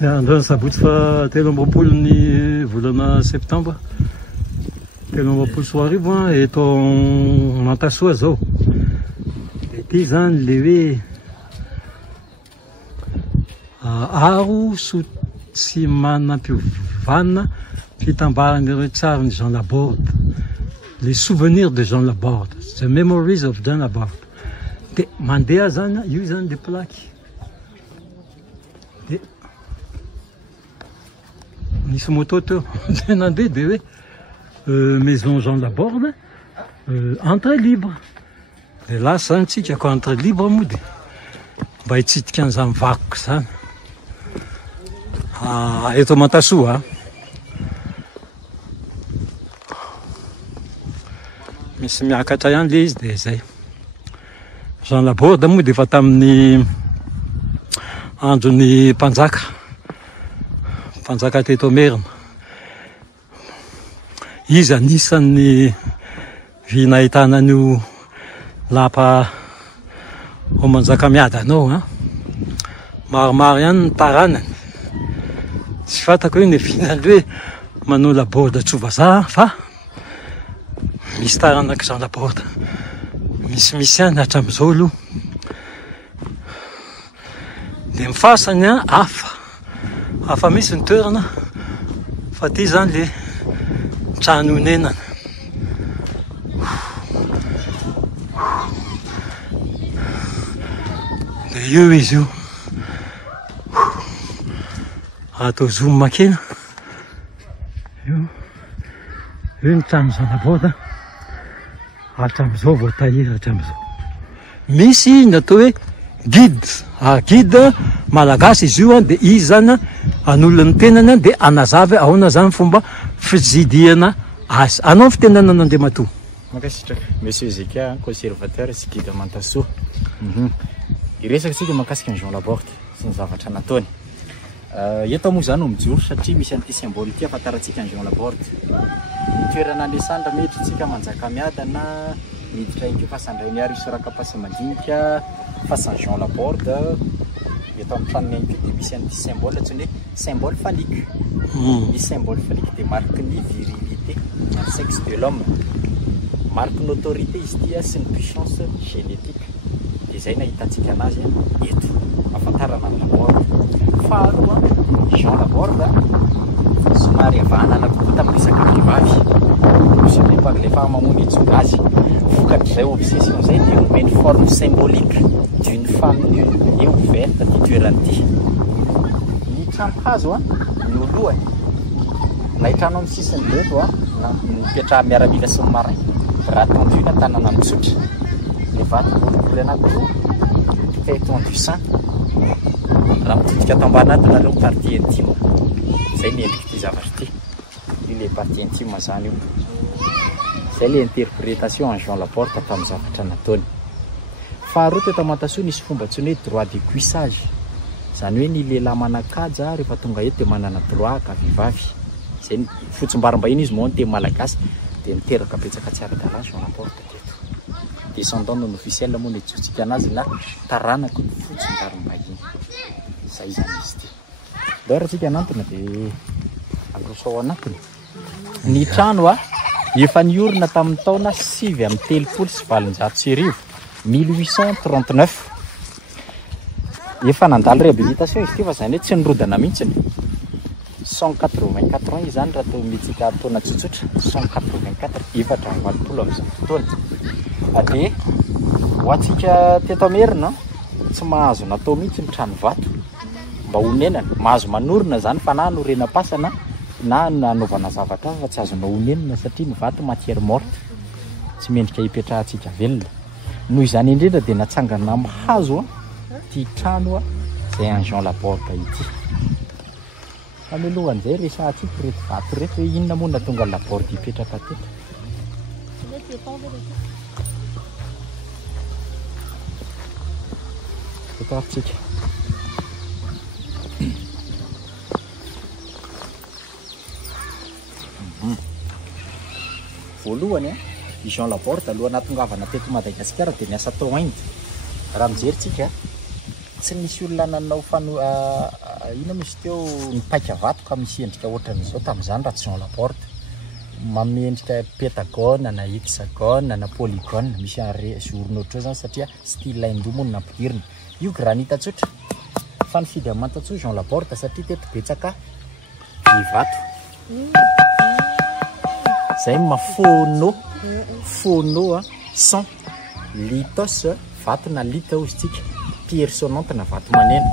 Andro sabotsy fa 13 ny volana septambra 13 eto Mantasoa zao. De ty zany le hoe aro tsy manam-piovana fitambaran'ireo tsariny Jean Laborde, les souvenirs de Jean Laborde, the memories of Jean Laborde. De mandeha zany io zany le plaque. De nisy moto teo de nandeha de hoe maison Jean Laborde, entrée libre. De lasa zany tsika ko entrée libre moa de mba hitsidika an'izany vakoka zany. Eto Mantasoa misy miakatra ihany le izy de zay. Jean Laborde moa de efa tamin'ny andron'ny mpanjaka teto Merina. Izy anisan'ny vy nahitana an'io lapa ho manjaka miady anao. Maromaro ihany ny taranany. Tsy fantako hoe nefinany hoe manao Laborde Tsovaza fa misy taranaka Jean Laborde. Misy ihany hatram'izao aloha. De mifasany hafa misy ny toerana fa ty zany le trano nenana. De io izy io atao zoom makena. Io ny trano Jean Laborde hatram'izao vao tahiry hatram'izao. Misy natao hoe guide malagasy izy io de izy zany an'olona tenany de anazavy ahoana zany fomba fizidiana azy. Anao fitenana Nandriamatoa. Makasitraka monsieur Zeka, conservateur sy guide Mantasoa. Iresaka tsika makasika ny Jean Laborde sy ny zavatra nataony. Eto moa zany mijoro satria misy an'ity symbole ity afantarantsika ny Jean Laborde. Toerana Alessandra metritsika manjaka miadana miditra io fasandrainy ary sorakapasa mandinika fa Saint Jean Laborde. Eto amin'ny tranony ity de misy an'ity symbole tsony symbole phallique. Ny symbole phallique de marque ny virilité, ny sexe de l'homme. Marque l'autorité izy ity sy ny puissance génétique. De zay nahitantsika anazy eto afantarana ny Laborde. Faharoa Jean Laborde somary avanana kokoa tamin'ny resaka vehivavy. Misy l'époque les femmes mamono itsonga azy. Vokatr'izay obsession zay de omeny forme symbolique d'une femme nue et ouverte ty toerany. Ny trano hazo ny olohany na hitrano amin'ny sisiny reto mipetraha miaramila sy ny marin. Raha tendu na tanana mitsotra le vato boribory anankiroa fait tendu sein. Raha mitodika ato ambany ato partie intime. Zay ny endriky ty zavatra ty. Io le partie intime zany io. Zay le interprétation en Jean Laborde tamin'ny zavatra nataony. Faharoa teto Mantasoa nisy fomba tsony hoe droit de cuissage. Zany hoe ny lehilahy manakaja rehefa tonga eto de manana droit ka vehivavy. Zay ny fotsimbarim-bahiny izy moa ny teny malagasy de miteraka betsaka tsara dalà Jean Laborde teto. Descendant non officiel moa ny itsotsika anazy na taranaka ny fotsimbarim-bahiny. Zay zany izy ty. Dora tsika anatona de agrosao anatiny. Ny trano efa niorina tamin'ny taona 7 1839. Efa nandalo réhabilitation izy ty fa zany hoe tsy nirodana mihitsy. 184 ans izany raha tao mitsika taona tsotsotra 184 efatra amby 80 amin'izao fotoana. De ho antsika teto Merina tsy mahazo natao mihitsy ny trano vato mba ho nenana. Mahazo manorina zany fa na hanorena pasana na nanaovana zavatra fa tsy azonao honenina satria ny vato matière morte tsy mendrika hipetrahantsika velona. Noho izany indrindra de natsangana amin'ny hazo ty trano zay an Jean Laborde ity. Amelohan'izay resahantsika reto vato reto hoe inona moa nahatonga Laborde hipetraka teto. Eto avitsika. Voalohany Jean Laborde aloha natongavana teto Madagasikara de niasa tao Inde. Raha mijery tsika tsy nisy olona nanao ina misy teo mipaika vato ka misy endrika ohatran'izao tamin'izany raha tsy Jean Laporte mamendrika pentagone na hexagone na polygone misy zorony ohatrao zany satria style indro moa nampidirina io granita tsotra fa nifidy amin'ny mantatsoa Jean Laporte satria teto betsaka ny vato zay mafono sans litos vato na lita ozytsika pierre sonnante na vato manena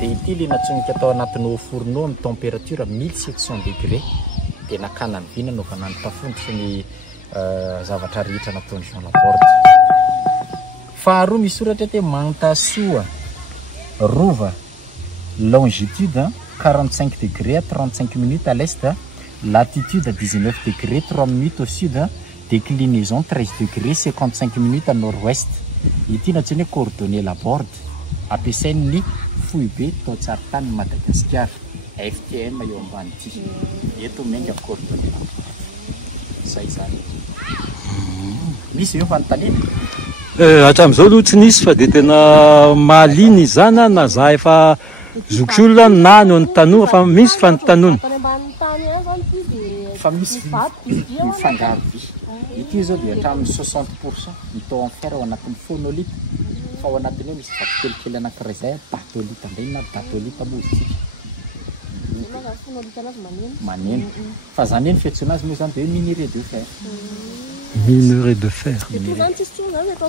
dia ity le natsonika atao anatin'ny fourneau amin'ny température 1700 degré dia nakana ny vy nanaovana ny tafondro sy ny zavatra rehetra nataony Jean Laporte. Faharoa misy soratra te Mantasoa rova longitude 45 degrés à 35 minutes à l'est, latitude 19 degrés 3 minutes au sud, déclinaison 13 degrés 55 minutes à nord-ouest. Ity natsiny coordonnées Laborde ampiasain'ny Foibe tao Tsarintany Madagasikara FTM eo ambany ity eto menga coordonnées zay zany misy eo fanontaniana hatramin'izao aloha tsy nisy fa dia tena maliny izany na za efa zokiolona na no ny tanora fa misy fanontanoana fa misy mifangaro vy ity zao dia hatramin'ny 60% mitao en fer ao anatin'ny phonolite fa ao anatiny eo misy vato kelikely anankiray zay batolite andreny na batolite mozitika maneno fa zany eny fiantsoana azy moa zany dia hoe minerai de fer minerai de fer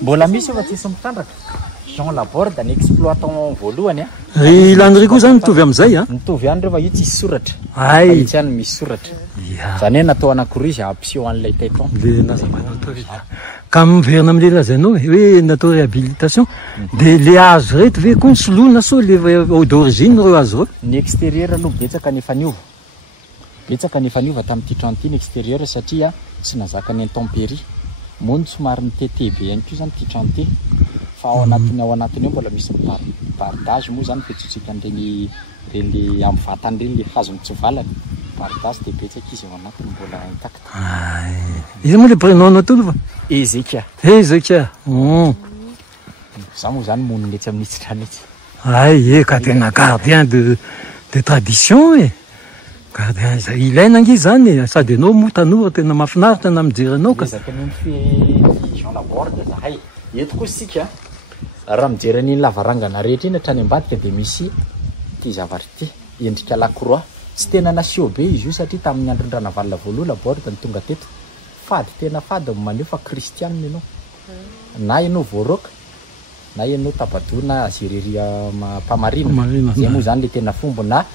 mbola misy eo fa tsisy mitandraka Jean Laborde ny exploitant voalohany ry landry koa zany mitovy amin'izay a mitovy ihany rehefa io tsisy soratra ay itsy ihany misy soratra zany hoe natao anankiroa izy apsio an'ilay taiton le nazava ka miverina amin'le lazainao hoe natao réhabilitation dia le hazo reto ve koa ny soloina so le d'origine reo hazo reo ny extérieur aloha betsaka nefa niova tamin'ity trano ity ny extérieur satria tsy nazaka ny intempérie mony somary mitete be ihany koa zany ity trano ity fa ao anatiny eo mbola misy bardage moa zany fetsotsika an'ireny le amin'ny vatany reny le hazo mitsivalana bardage dia betsaka izy ao anatiny mbola intact izy moa le prénom tolo fa Ezekia za moa zany moniny etsy amin'ny itsy itsy ay ka tena gardien de tradition gardien izay ilaina angy zany sady anao moa tanora tena mahafinaritra na mijery anao ka ezaka ny Jean Laborde zahay eto koa sika raha mijery an'iny lavarangana rehetra iny hatrany ambadika dia misy ty zavatra ity endrika lacroix tsy tena nasio be izy io satria tamin'ny andron-drana valina voaloha Laborde ny tonga teto fady tena fady maneho fa kristianina ianao na ianao voaroka na ianao tabado na azereria mpamarina zay moa zany le tena fomba na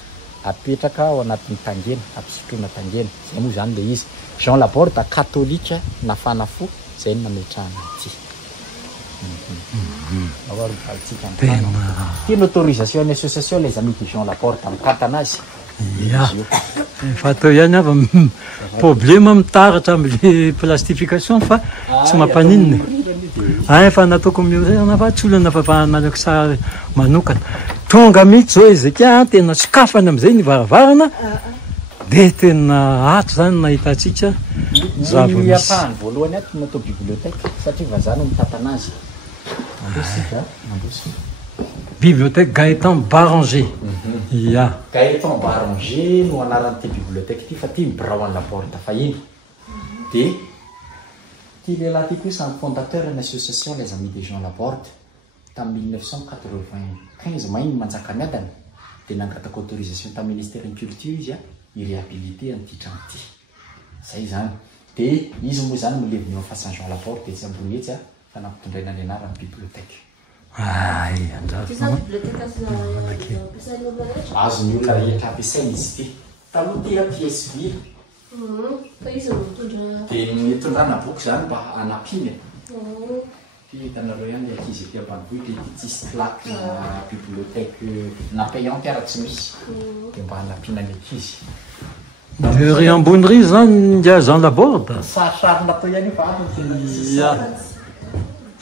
apetraka ao anatin'ny tangena ampisotroana tangena zay moa zany le izy Jean Laborde katolika na fanafo zay ny nametrahana ity tiany autorisation ny association les amis de Jean Laborde mikatana azy fa atao ihany ava problème mitaratra am'le plastification fa tsy mampaninina ay fa nataoko miorerana fa tsy olana fa naleko sary manokana tonga mihitsy zao Ezekia tena sokafany am'izay ny varavarana dia tena ato zany nahita atsika zava-misy voalohany ato natao bibliotèque satria vazana mitantana azy bibliothèque Gaëtan Baranger Gaëtan Baranger no anaran'ity bibliothèque ity fa ty Brawan Laporte fahiny dia ty lehilahy ty kosa ny fondateur ny association les amis de Jean Laborde tamin'ny 1995 mahiny manjaka miadana dia nangataka autorisation tamin'ny ministère ny culture izy iréhabilité an'ity trano ity zay zany dia izy moa zany mileviny eo face Jean Laborde dia tsy ambony etsy fa nampitondraina ny anarany bibliothèque azony olona rehetra ampiasaina izy ity taloha ty pièce vile dia mitondrana boky zany mba anapiny hitanareo ihany le akizy ety ambanivohitra ety tsisy plaque na bibliothèque na payante ara tsy misy dia mba anapina ny akizy de ry ambony ry zany ndia Jean Laborde sarisary natao ihany efa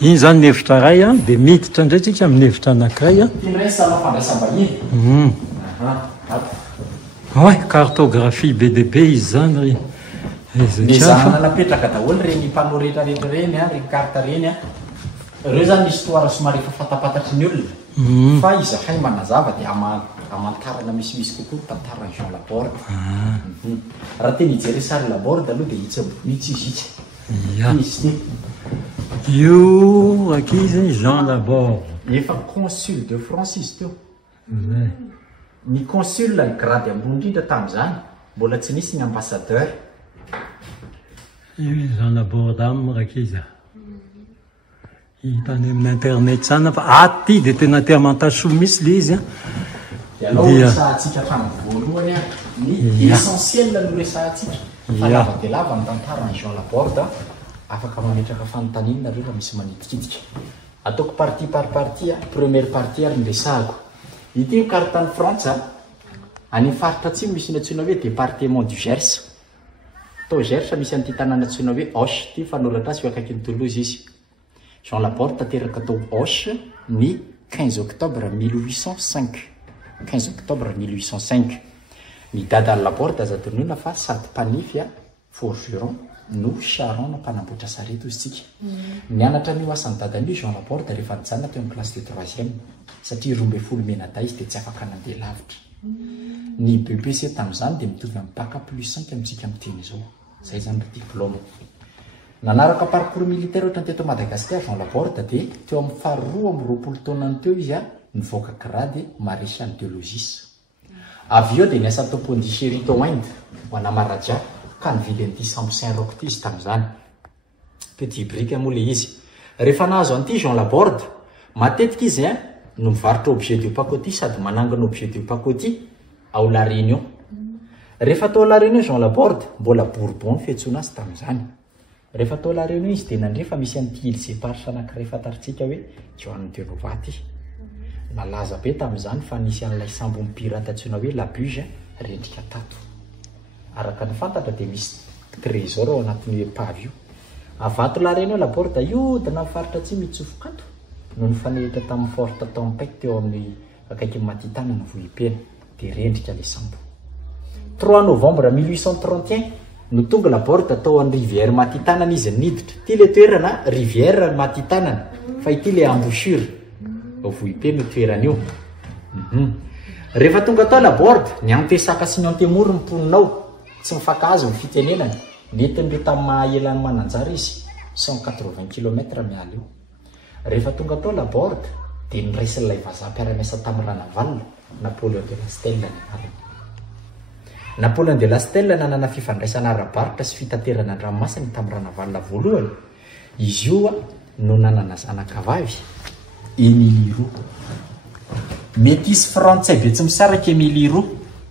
iny zany ny hevitra ray dia miditra indray tsika amin'ny hevitra anankiray tiandray salon fandraisam-bahiny ouais cartographie BDP izy zany ry ny zanana napetraka daholo reny mpanao rehetrarehetra reny reny karta reny ireo zany histoire somary efa fatapatatry ny olona fa izahay manazava dia amantarana misimisy kokoa tantarany Jean Laborde. Raha tena hijery sary Laborde aloha dia hitsy mihitsy izy izy io akizy Jean Laborde efa consul de France izy teo. Ny consul ny grady ambony indrindra tamin'izany mbola tsy nisy ny ambassadeur. io Jean Laborde aminy rakizy hitany amin'ny internet sana fa aty dia tena tia mantaso misy le izy dia alao resahantsika hatramin'ny voalohany ny essentiel no resahantsika fa lava dia lava ny tantarany Jean Laborde. Afaka mametraka fanontaniana reo raha misy manitikitika. Ataoko partie par partie. Première partie ary ny resahako ity io karitany Frantsa any faritra atsimo misy ny antsoina hoe département du Gers. Tao Gers misy an'ity tanàna antsoina hoe Auch ty fanoratra azy eo akaikin'ny Toulouse izy. Jean Laborde tanteraka tao Auch ny 15 octobre 1805. 15 octobre 1805. Ny dadan'ny Laborde aza tonoina fa sady mpanify forgeron no Charon no mpanamboatra sarety izy tsika. Nianatra an'io asan'ny dadan'io Jean Laborde rehefa nijanona teo amin'ny classe de 3e satria 12 menaday izy dia tsy afaka nandeha lavitra. Ny BPC tamin'izany dia mitovy amin'ny bac plus 5 amintsika miteny izao. Zay zany ny diplôme. Nanaraka parcours militaire ohatra teto Madagasikara Jean Laborde dia teo amin'ny faharoa amby 20 taonany teo izy nivoaka grade maréchal de logis. Avy eo dia niasa tao Pondichéry tao Inde ho ana Maradja ka nividy an'ity sambo Saint-Roch ty izy tamin'izany. Petit brique moa le izy. Rehefa nahazo an'ity Jean Laborde matetika izy no mivarotra objet de pacotille sady manangana objet de pacotille ao La Réunion. Rehefa tao La Réunion Jean Laborde mbola Bourbon fiantsoana azy tamin'izany. Rehefa tao La Réunion izy dia nandrefa misy an'ity île Zeparche anankiray fantaritsika hoe Joan de Lovaty. Nalaza be tamin'izany fa nisy an'ilay sambo pirate antsoina hoe La Buge rendrika tato. Araka ny fantatra dia misy trésor ao anatin'ny epave io. Avato La Réunion Laborde iodina amin'ny faritra atsimo mitsofokato no nifanehitra tamin'ny forte tempête teo amin'ny akaiky Matitanana Vohipena dia rendrika le sambo. 3 novembre 1831 no tonga Laborde tao amin'ny rivière Matitanana izy niditra. Ty le toerana rivière Matitanana fa ity le embouchure Vohipena io toeran'io. Rehefa tonga tao Laborde ny Antesaka sy ny Antemoro ny mponinao tsy mifakahazo ny fitenenana. Nentin'ireo tamin'ny mahaelany mananjara izy 180 km miala eo. Rehefa tonga tao Laborde dia niraisy ilay vazaha mpiara-miasa tamin'ny Ranavalona Napoléon de Lastel. Napoléon de Lastel nanana fifandraisana ara-baritra sy fitaterana an-dranomasina tamin'ny Ranavalona voalohany. Izy io no nanana zanakavavy Émilie Roux. Métis frantsay be tsy misaraka Émilie Roux.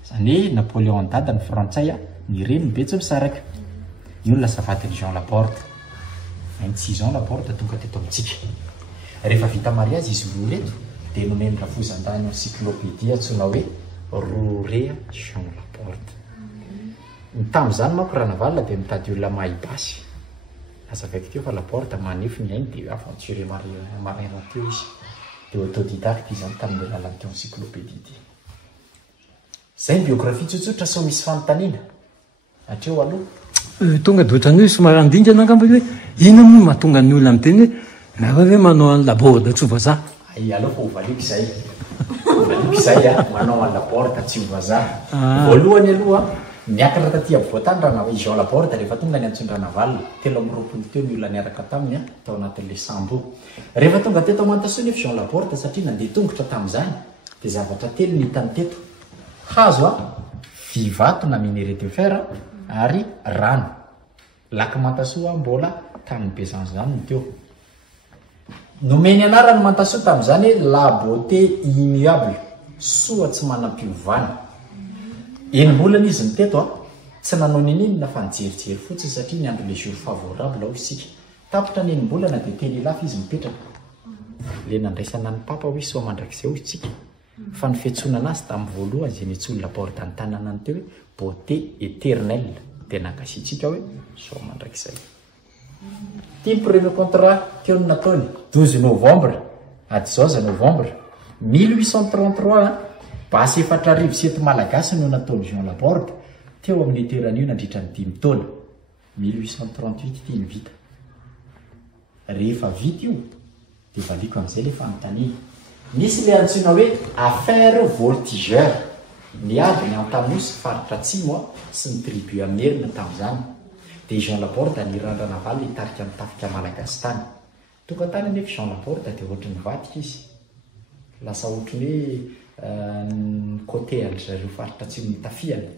Zany hoe Napoléon dada ny frantsay ny reny be tsy misaraka. Io lasa vatin'i Jean Laborde. 26 ans Laborde tonga teto amintsika. Rehefa vita mariazy izy roa reto dia nomeny rafozan-dany encyclopédie antsoina hoe Rorea Jean Laborde. Tamin'izany manko Ranavalona dia mitady olona mahay basy. Azavaiko teo fa Laborde manefy ny ainy dia aventurier marin teo izy. Dia autodidacte izy zany tamin'ny alalan'ny teo encyclopédie ity. Zay ny biographie tsotsotra so misy fanontaniana. Hatreo aloha tonga dia ohatran'ny hoe somary andinga angamba hoe ina moa mahatonga ny olona miteny hoe nareo hoe manao an'ny Laborde tsy ho vazaha. Ay aloha fa hovaliako izay. Hovaliako izay manao an'ny Laborde tsy ho vazaha. Voalohany aloha niakatra taty avoatany Jean Laborde rehefa tonga ny antsoina Ranavalona 3 teo ny olona niaraka taminy tao anatin'le sambo. Rehefa tonga teto Mantasoa nefa Jean Laborde satria nandeha tongotra tamin'izany dia zavatra telo ny hitany teto. Hazo vivato na minerai de fer ary rano. Lac Mantasoa mbola tany Bezange zany teo. Nomeny anarany Mantasoa tamin'izany la beauté immuable, soa tsy manam-piovana. Enim-bolana izy ny teto tsy nanao ninina fa nijerijery fotsiny satria ny andro le jour favorable ao isika. Tapitra ny enim-bolana dia teny lafa izy mipetraka. Le nandraisana ny papa hoe soa mandrakizay ho isika. Fa ny fiantsonana azy tamin'ny voalohany izay nitsoly Laborde ny tanàna ny teo hoe beauté éternelle dia nangasitsika hoe soa mandrakizay. Ty premier contrat teo ny nataony 12 novembre adzoza novembre 1833 basy 4,7 malagasy no nataony Jean Laborde teo amin'ny toeran'io nandritra ny 5 taona 1838 ty ny vita. Rehefa vita io dia valiko amin'izay le fanontaniana misy le antsoina hoe affaire voltigeur ny ady ny antanosy faritra atsimo sy ny tribu amerina tamin'izany dia Jean Laporte anirandrana valy hitarika amin'ny tafika malagasy tany tonga tany nefa Jean Laporte dia ohatry ny vadika izy lasa ohatry ny côté ry zareo faritra atsimo nitafiana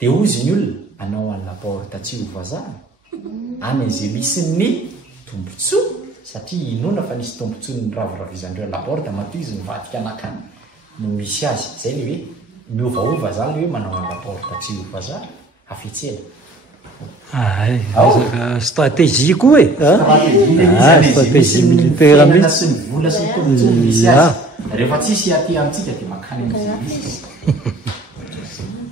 dia ozy ny olona anao any Laporte atsimo vazaha any izay misy ny tombotsoa satria inona fa nisy tombotsoa ny ravoravizandreo Laporte matoy izy nivadika anakany no misy azy zay le hoe miovaova zany le hoe manao any Laporte atsimo vazaha afetsela stratégie koa stratégie militaire mihitsy sy ny vola sy ny tombotsoa misy azy rehefa tsisy aty amintsika dia makany amin'izay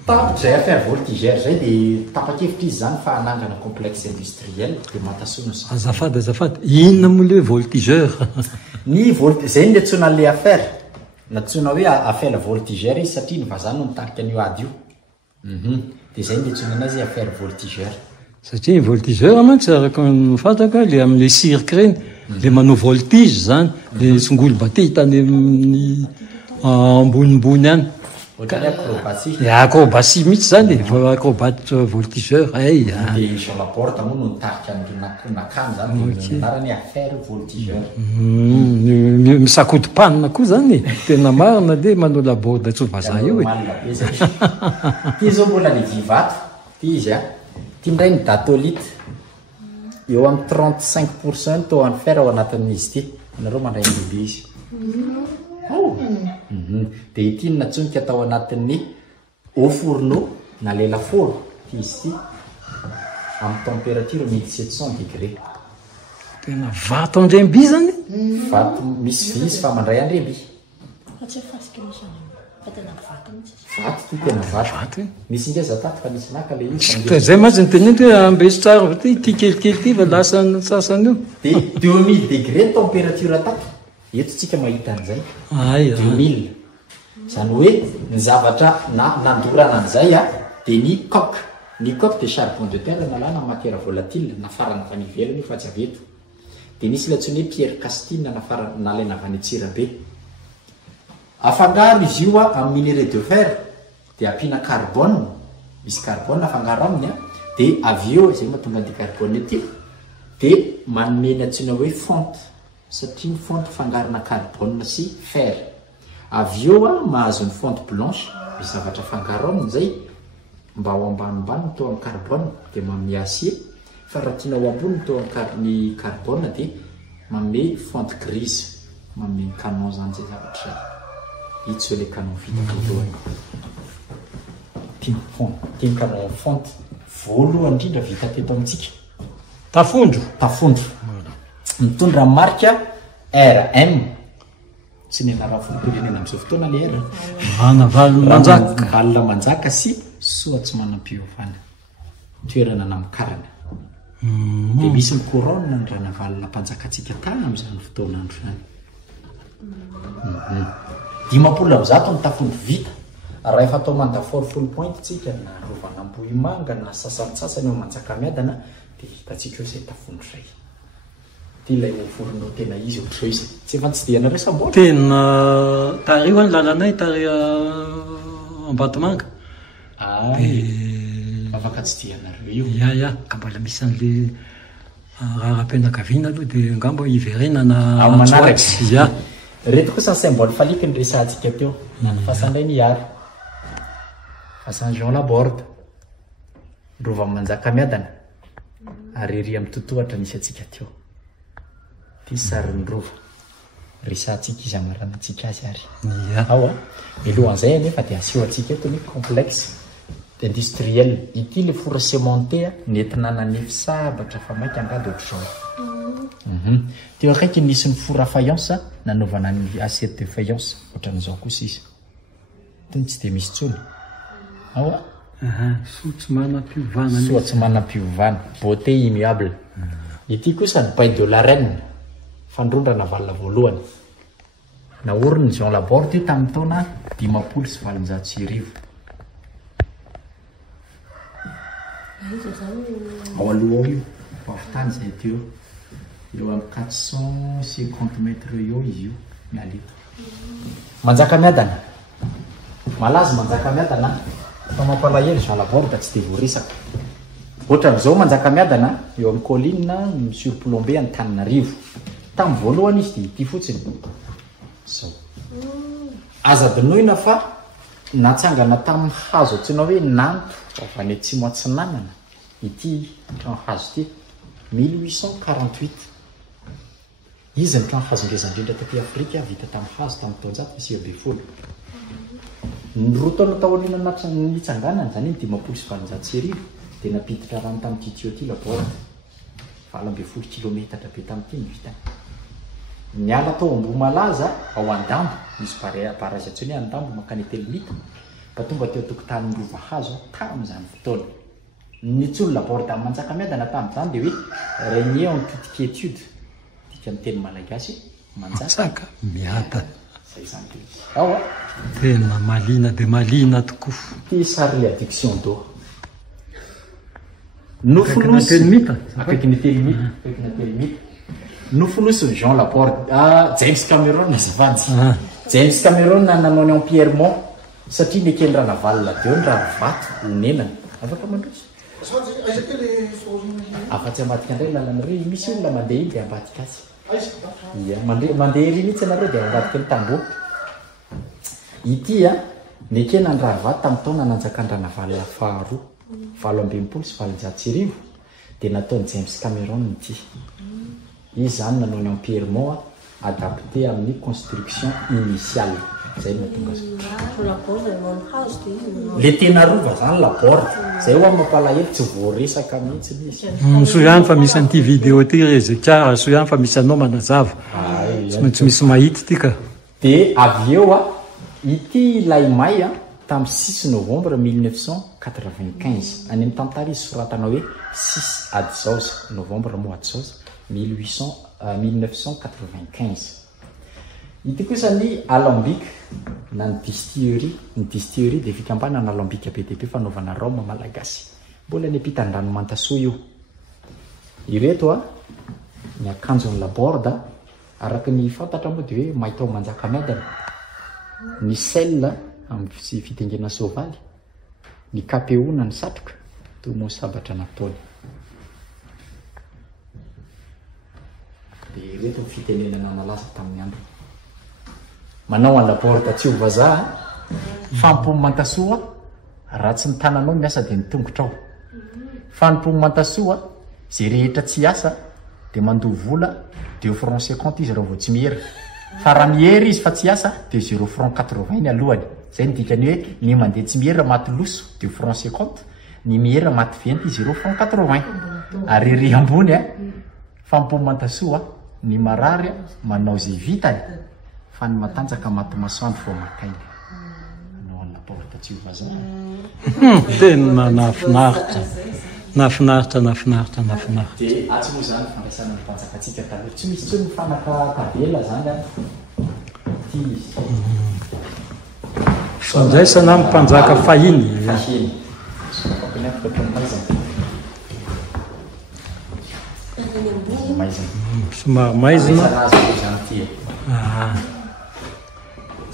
tapitry zay affaire voltigeur zay dia tapa-kevitra izy zany fa hanangana complexe industriel dia matasoana azafady inona moa le voltigeur ny zay ny antsoina le affaire natsoina hoe affaire voltigeur izy satria ny vazana no mitarika an'io ady io dia zay ny antsoina anazy affaire voltigeur satria voltigeur mantsy araka fataka le amin'le cirque reny le manao voltige zany le songolo bate hitany amin'ny ambonimbony any acrobatie mihitsy zany acrobate voltigeur dia Jean Laporte moa no nitarika nakany zany anarany affaire voltigeur misakodipanina koa zany tena marina dia manao laborde tsy vazaha io ty zao mbola le vivato ty izy ty ndray ny datolite eo amin'ny 35% tao any fer ao anatin'izy ty nareo mandray lehibe izy dia ity ny natsonika tao anatin'ny au fourneau na le laforo ty izy ty amin'ny température 1700 degré tena vato andremby zany vato misy visy fa mandray andremby vato ty tena vato misy indray zataty fa nisy naka le izy zay mantsy ny tenenty hoe ambesy tsara ty kelikely ty fa lasany sasany io dia 2000 degré température tato eto tsika mahita an'izay 2000 zany hoe ny zavatra nandorana an'izay dia ny coque dia charbon de terre nalana matière volatile nafarana avy any ivelany fa tsy aveto dia nisy latsony hoe pierre castine nalaina avy any Antsirabe afangaro izy io amin'ny minerai de fer dia ampiana carbone misy carbone afangaro aminy dia avy eo zay mahatonga an'ity carbone ity dia manome ny antsoina hoe fonte satria ny fonte fangarona carbone sy fer avy eo mahazo ny fonte blanche misy zavatra fangaro aminy zay mba ao ambanimbany tao amin'ny carbone dia manome acier fa raha tiana ao ambony tao amin'ny carbone dia manome fonte grise manome ny canon zany zay zavatra zay itsy hoe le canon vita voalohany tiany canon fonte voalohany indrindra vita teto amintsika tafondro mitondra marika RM tsy ny anara firenena amin'izao fotoana le R valina manjaka sy soa tsy manam-piovana toerana namikarana dia misy ny couronne ny rana valina mpanjakatsika tany amin'izany fotoana andro zany 500 ny tafondro vita raha efa atao mandaforo full point tsika na rovanam-bohimanga na sasantsasany eo manjaka miadana dia vitatsika eo izay tafondro zay ty ilay voronao tena izy ohatr'izao izy tsy efa tsy dia anareo sambola tena tario any lalanay tario Ambatomanga afaka tsy dia anareo io ka mbola misy an'le raha am-pianakaviana aloha dia angamba iverena na manaratsy reto kosa ny symbole faliky ny resantsika teo na ny fasandray ny ary fasan Jean Laborde rova manjaka miadana ary ery amin'ny totohatra nisy atsika teo ty sariny rova resantsika izy amaranantsika azy ary milohan'izay anefa dia aseho atsika eto ny complexe industriel ity le four cementé nentina nanefy sabatra fa mainka angady ohatr'izao teo akaiky nisy ny four faïence nanaovana ny assiette de faïence ohatran'izao kosa izy tony tsy dia misy tsony soa tsy manam-piovana beauté immuable ity kosa ny bain de la reine fandrondrana valina voalohany naoriny Jean Laborde io tamin'ny taona 590 ao aloha io avitany zay teo eo amin'ny 450 mètres eo izy io mialeto manjaka miadana malaza manjaka miadana fa mampalahelo Jean Laborde tsy de voaresaka ohatra am'izao manjaka miadana eo amin'ny colline monsieur Plombé Antananarivo tamin'ny voalohany izy de ity fotsiny zao azadinoina fa natsangana tamin'ny hazo antsinao hoe nanto avy any atsimo atsinanana ity trano hazo ity 1848 izy ny trano hazo ngezandrindra taty Afrika vita tamin'ny hazo tamin'ny taonjato sy be folo ny roa taona taoriana nitsanganana zany ny 570 dia napiditra rano tamin'ity tuyau Laborde 20 kilometatra be tamin'ity ny vitany ny ala tao Ambohimalaza ao Andambo misy barazy antsony Andambo makany Telemita fa tonga teo tokotanin'ny rova hazo tamin'izany fotoana ny tsony Laborde amin'ny manjaka miadana tamin'izany dia hoe régner en toute quiétude tika amin'ny teny malagasy manjaka miada zay zany ao tena malina de malina tokoa ty sary addiction d'eau nofonosy akaiky Telemita nofonosy Jean Laborde James Cameron azavady James Cameron nanao ny Pierremont satria nekeny raha navalina deo ny raha vato nenany afaka mandroso afa-tsy ambadika indray lalana re misy olona mandeha iny dia ambadika azy mandeha ry mihitsy anareo dia ambadika ny tamboho ity nekena ny raha vato tamin'ny taona nanjakan-drana valina faharoa 7 sy 7 dia nataony James Cameron ity izy zany nanao ny Pierremont adapté amin'ny construction initiale zay mahatonga le tena rova zany Laborde zay ho amin'ny mampalahelo tsy voaresaka mihitsy izy so ihany fa misy an'ity vidéo ty rezekara so ihany fa misy anao manazava tsy maintsy misy mahity ty ka dia avy eo ity laimay tamin'ny 6 novembre 1995 any amin'ny tantara izy soratana hoe 6 adzaoza novembre mois adzaoza 1995 ity kosa ny alambique na ny distillerie dia fikambanana alambique BDP fanaovana rhum malagasy mbola ny apita ny rano mantasoa io ireto ny akanjon'ny Laborde araka ny fantatra moa dia hoe mahitao manjaka miadana ny sel amin'ny fitengena sovaly ny kapeona ny satroka to mo sabatra nataony dia ireto ny fitenenana malaza tamin'ny andro manao any Laborde tsy ho vazaha fampomy mantasoa raha tsy ny tananao miasa dia ny tongotrao fampomy mantasoa zay rehetra tsy asa dia mandoha vola 2 francs 50 izy raha vao tsy mihery fa raha mihery izy fa tsy asa dia 0 francs 80 ny alohany zay nydikany hoe ny mandeha tsy mihery raha maty loso 2 francs 50 ny mihery raha maty venty 0 francs 80 ary ery ambony fampomy mantasoa ny marary manao zay vitany fa ny matanjaka maty masoandro vao makainy anao any Laborde tsy ho vazaha tena nafinaritra dia atsy moa zany fandraisana ny mpanjakatsika taloha tsy misy tsy mifanaka tabela zany ty izy fandraisana mpanjaka fahiny somary maizina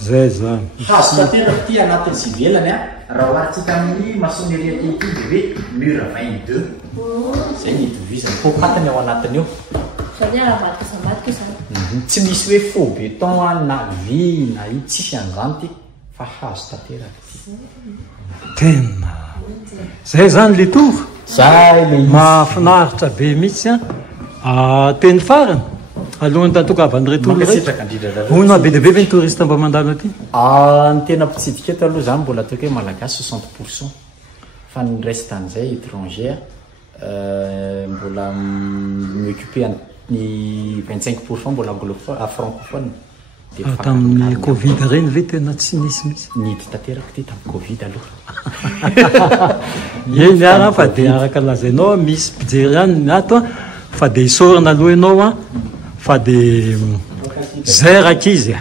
zay zany hazo tanteraka ty anatin'ny sy velany raha oharitsika amin'ny maçonnerie aty dia hoe mur 22 zay ny itovizany popatany ao anatiny io tsy misy hoe faux béton na vy na io tsisy an'izany ty fa hazo tanteraka ty tena zay zany le tour zay le mahafinaritra be mihitsy teny farany alohan'ny tantokavany retory ona be deabe ve ny touriste mba mandalo aty ny tena mpitsidika eto aloha zany mbola ataoko hoe malagasy 60% fa ny reste an'izay étranger mbola mioccupé ny 25% mbola anglophone francophone tamin'ny Covid reny ve tena tsy nisy mihitsy nidy tanteraka ty tamin'ny Covid aloha eny ara fa dia araka lazainao misy mpijery any ato fa dia isorana aloha ianao fa dia zay raka izy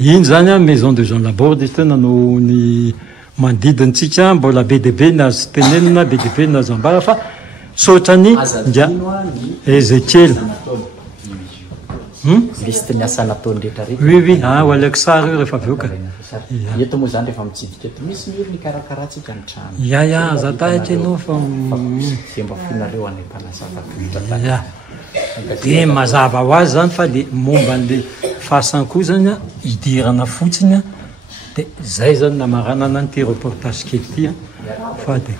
iny zany maison de Jean Laborde izy tena no ny manodidintsika mbola be deabe ny azo tenenina be deabe ny azo ambara fa saotrany ndia Ezekiel liste ny asa nataony rehetra rehetra. Oui, oui, ho aleko sary io rehefa avy eo ka. Eto moa zany rehefa mitsidika eto misy miry ny karakarantsika ny trano. Ya, za tahitra ianao fa Fomba finareo any mpanazava vohitra ya. Dia mazava ho azy zany fa le momba an'le fahasankozany hidirana fotsiny dia zay zany namaranana an'ity reportage kely ity fa dia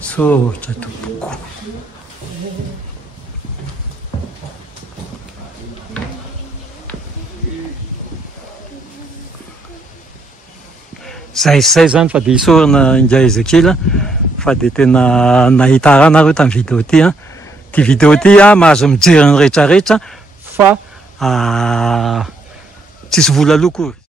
tsotra tompoko. Zay zany fa dia isorana indray Ezekila fa dia tena nahita raha nareo tamin'ny vidéo ity ty vidéo ity mahazo mijery ny rehetrarehetra fa tsisy vola lokory.